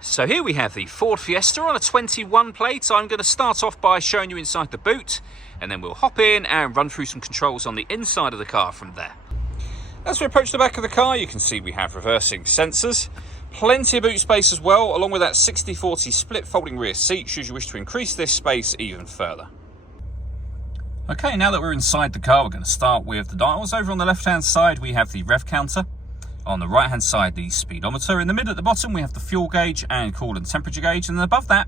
So here we have the Ford Fiesta on a 21 plate. I'm going to start off by showing you inside the boot, and then we'll hop in and run through some controls on the inside of the car from there. As we approach the back of the car, you can see we have reversing sensors, plenty of boot space as well, along with that 60/40 split folding rear seat should you wish to increase this space even further. Okay, now that we're inside the car, we're going to start with the dials. Over on the left-hand side, we have the rev counter. On the right-hand side, the speedometer. In the middle at the bottom, we have the fuel gauge and coolant temperature gauge. And then above that,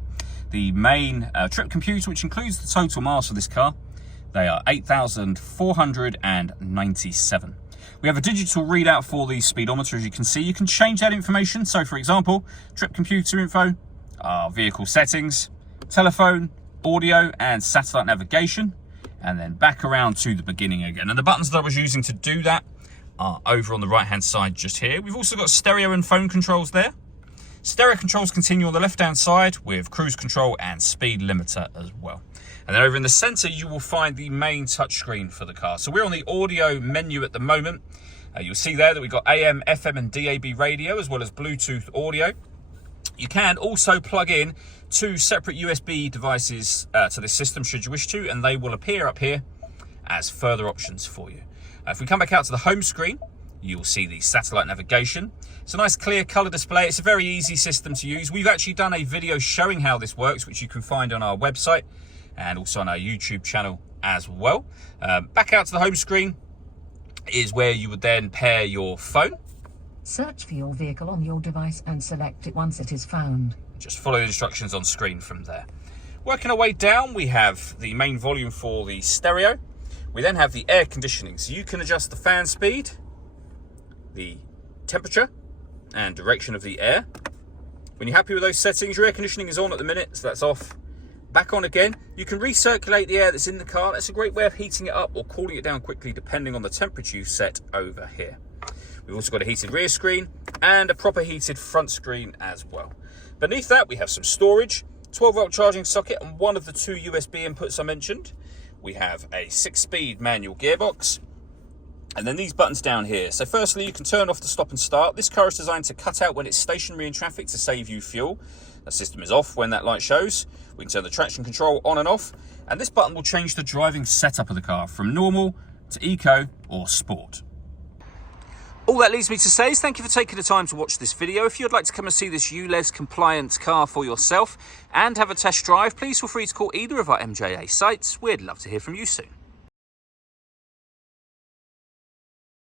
the main trip computer, which includes the total miles for this car. They are 8,497. We have a digital readout for the speedometer, as you can see. You can change that information. So, for example, trip computer info, vehicle settings, telephone, audio, and satellite navigation. And then back around to the beginning again. And the buttons that I was using to do that are over on the right hand side just here. We've also got stereo and phone controls there. Stereo controls continue on the left hand side with cruise control and speed limiter as well. And then over in the center you will find the main touchscreen for the car. So we're on the audio menu at the moment. You'll see there that we've got AM, FM and DAB radio as well as Bluetooth audio. You can also plug in two separate USB devices to this system should you wish to, and they will appear up here as further options for you. If we come back out to the home screen, you'll see the satellite navigation. It's a nice clear color display. It's a very easy system to use. We've actually done a video showing how this works, which you can find on our website and also on our YouTube channel as well. Back out to the home screen is where you would then pair your phone. Search for your vehicle on your device and select it once it is found. Just follow the instructions on screen from there. Working our way down, we have the main volume for the stereo. We then have the air conditioning, so you can adjust the fan speed, the temperature, and direction of the air. When you're happy with those settings, your air conditioning is on at the minute, so that's off. Back on again. You can recirculate the air that's in the car. That's a great way of heating it up or cooling it down quickly, depending on the temperature you set over here. We've also got a heated rear screen and a proper heated front screen as well. Beneath that, we have some storage, 12-volt charging socket, and one of the two USB inputs I mentioned. We have a 6-speed manual gearbox, and then these buttons down here. So firstly, you can turn off the stop and start. This car is designed to cut out when it's stationary in traffic to save you fuel. The system is off when that light shows. We can turn the traction control on and off, and this button will change the driving setup of the car from normal to eco or sport. All that leaves me to say is thank you for taking the time to watch this video. If you'd like to come and see this ULEZ compliant car for yourself and have a test drive, please feel free to call either of our MJA sites. We'd love to hear from you soon.